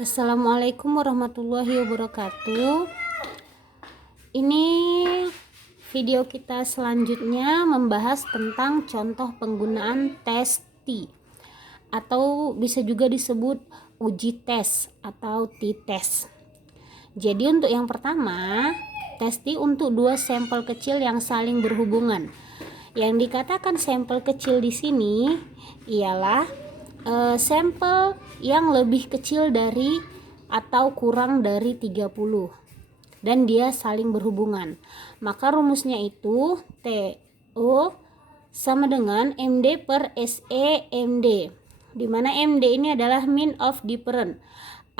Assalamualaikum warahmatullahi wabarakatuh. Ini video kita selanjutnya membahas tentang contoh penggunaan tes T atau bisa juga disebut uji tes atau t-test. Jadi untuk yang pertama, tes T untuk dua sampel kecil yang saling berhubungan. Yang dikatakan sampel kecil di sini ialah sampel yang lebih kecil dari atau kurang dari 30 dan dia saling berhubungan. Maka rumusnya itu TO sama dengan MD per SE MD, di mana MD ini adalah mean of difference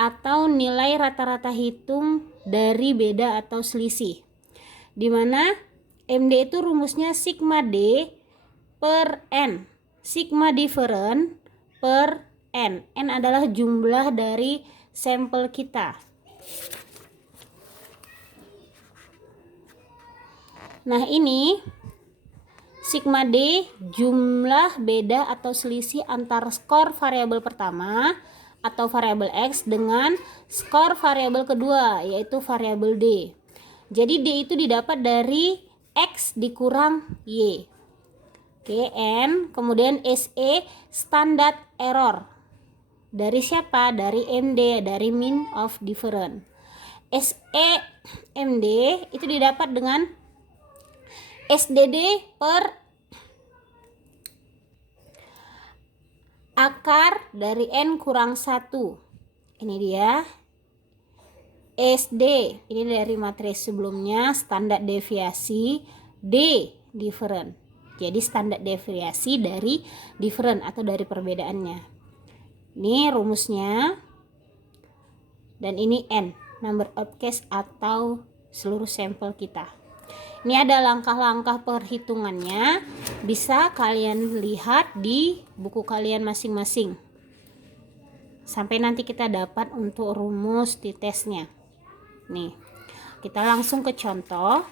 atau nilai rata-rata hitung dari beda atau selisih, di mana MD itu rumusnya sigma D per N, sigma difference per N. N adalah jumlah dari sampel kita. Nah, ini sigma D jumlah beda atau selisih antara skor variabel pertama atau variabel X dengan skor variabel kedua, yaitu variabel D. Jadi D itu didapat dari X dikurang Y. Oke, N, kemudian SE standard error. Dari siapa? Dari MD, dari mean of difference. SE MD itu didapat dengan SDD per akar dari N kurang 1. Ini dia SD, ini dari materi sebelumnya, standar deviasi D different. Jadi standar deviasi dari different atau dari perbedaannya. Ini rumusnya. Dan ini N, number of case atau seluruh sampel kita. Ini ada langkah-langkah perhitungannya, bisa kalian lihat di buku kalian masing-masing. Sampai nanti kita dapat untuk rumus di tesnya. Nih, kita langsung ke contoh.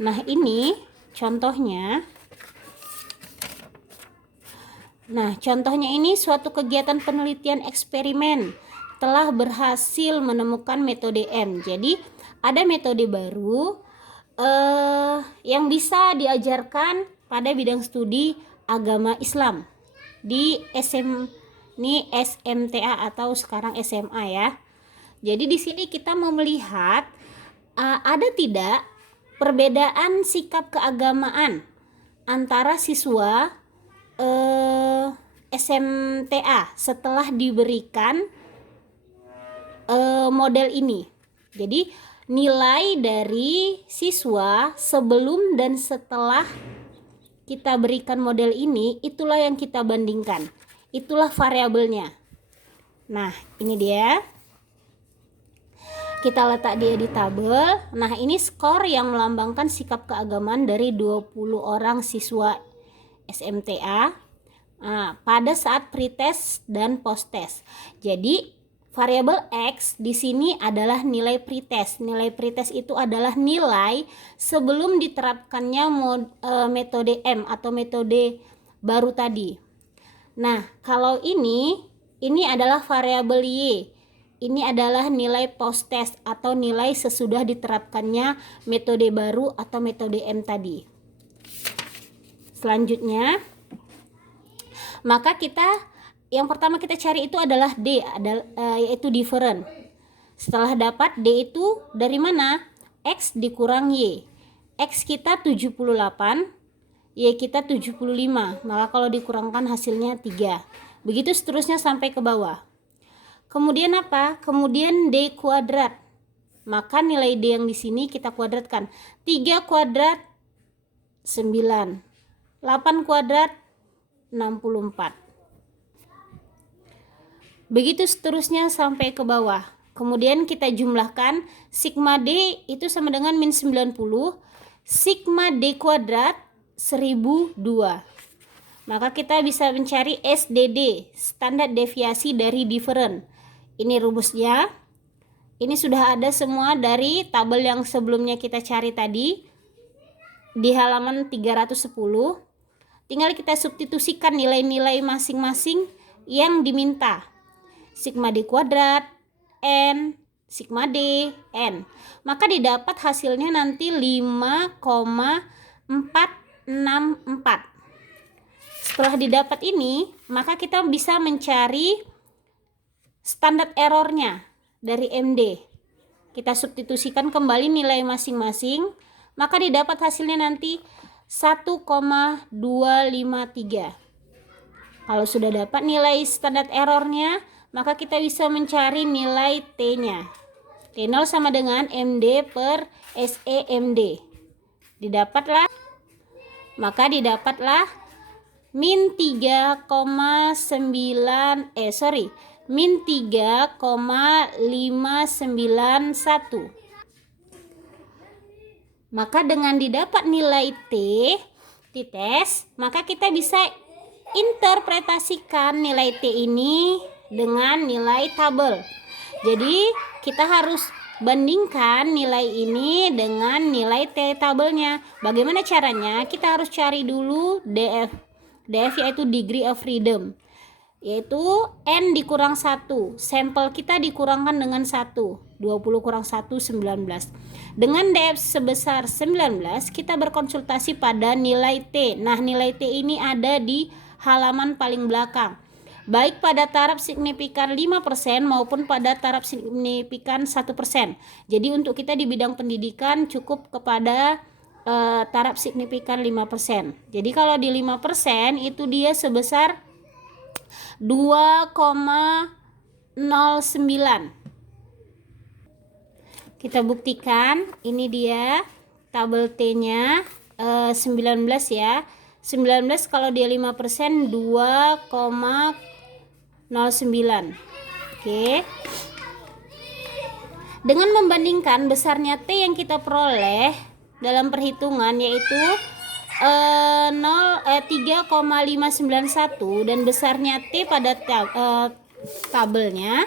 Nah, ini contohnya. Nah, contohnya ini suatu kegiatan penelitian eksperimen telah berhasil menemukan metode M. Jadi, ada metode baru yang bisa diajarkan pada bidang studi agama Islam di SMTA atau sekarang SMA ya. Jadi di sini kita mau melihat ada tidak perbedaan sikap keagamaan antara siswa SMTA setelah diberikan model ini. Jadi nilai dari siswa sebelum dan setelah kita berikan model ini, itulah yang kita bandingkan. Itulah variabelnya. Nah, ini dia. Kita letak dia di tabel. Nah, ini skor yang melambangkan sikap keagamaan dari 20 orang siswa SMTA pada saat pretest dan posttest. Jadi variabel X di sini adalah nilai pretest. Nilai pretest itu adalah nilai sebelum diterapkannya metode M atau metode baru tadi. Nah, kalau ini adalah variabel Y. Ini adalah nilai post-test atau nilai sesudah diterapkannya metode baru atau metode M tadi. Selanjutnya, maka yang pertama kita cari itu adalah D, yaitu different. Setelah dapat D itu dari mana? X dikurang Y. X kita 78, Y kita 75. Maka kalau dikurangkan hasilnya 3. Begitu seterusnya sampai ke bawah. Kemudian apa? Kemudian D kuadrat. Maka nilai D yang di sini kita kuadratkan. 3 kuadrat 9. 8 kuadrat 64. Begitu seterusnya sampai ke bawah. Kemudian kita jumlahkan sigma D itu sama dengan min 90. Sigma D kuadrat 1002. Maka kita bisa mencari SDD, standar deviasi dari different. Ini rumusnya. Ini sudah ada semua dari tabel yang sebelumnya kita cari tadi di halaman 310. Tinggal kita substitusikan nilai-nilai masing-masing yang diminta. Sigma D kuadrat N, sigma D, N. Maka didapat hasilnya nanti 5,464. Setelah didapat ini, maka kita bisa mencari standar errornya dari MD. Kita substitusikan kembali nilai masing-masing, maka didapat hasilnya nanti 1,253. Kalau sudah dapat nilai standar errornya, maka kita bisa mencari nilai T-nya. T0 sama dengan MD per SEMD. Didapatlah min 3,591. Maka dengan didapat nilai T di tes, maka kita bisa interpretasikan nilai T ini dengan nilai tabel. Jadi kita harus bandingkan nilai ini dengan nilai T tabelnya. Bagaimana caranya? Kita harus cari dulu DF. DF yaitu degree of freedom, yaitu N dikurang 1. Sampel kita dikurangkan dengan 1. 20 kurang 1, 19. Dengan DF sebesar 19, kita berkonsultasi pada nilai T. Nah, nilai T ini ada di halaman paling belakang, baik pada taraf signifikan 5% maupun pada taraf signifikan 1%. Jadi untuk kita di bidang pendidikan cukup kepada taraf signifikan 5%. Jadi kalau di 5% itu dia sebesar 2,09. Kita buktikan, ini dia tabel T-nya 19 ya. 19 kalau dia 5% 2,09. Oke. Dengan membandingkan besarnya T yang kita peroleh dalam perhitungan yaitu 3,591 dan besarnya T pada tabelnya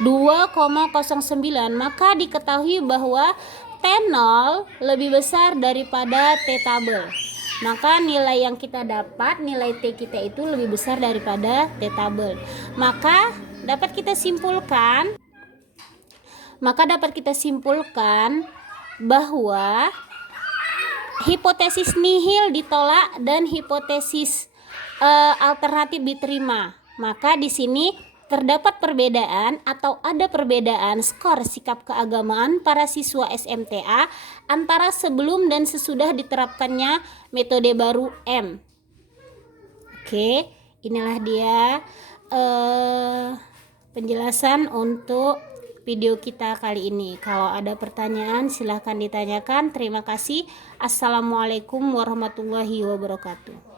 2,09, maka diketahui bahwa T0 lebih besar daripada T tabel. Maka nilai yang kita dapat, nilai T kita itu lebih besar daripada T tabel. Maka dapat kita simpulkan bahwa hipotesis nihil ditolak dan hipotesis alternatif diterima. Maka di sini terdapat perbedaan atau ada perbedaan skor sikap keagamaan para siswa SMTA antara sebelum dan sesudah diterapkannya metode baru M. Oke, inilah dia penjelasan untuk video kita kali ini. Kalau ada pertanyaan silahkan ditanyakan. Terima kasih. Assalamualaikum warahmatullahi wabarakatuh.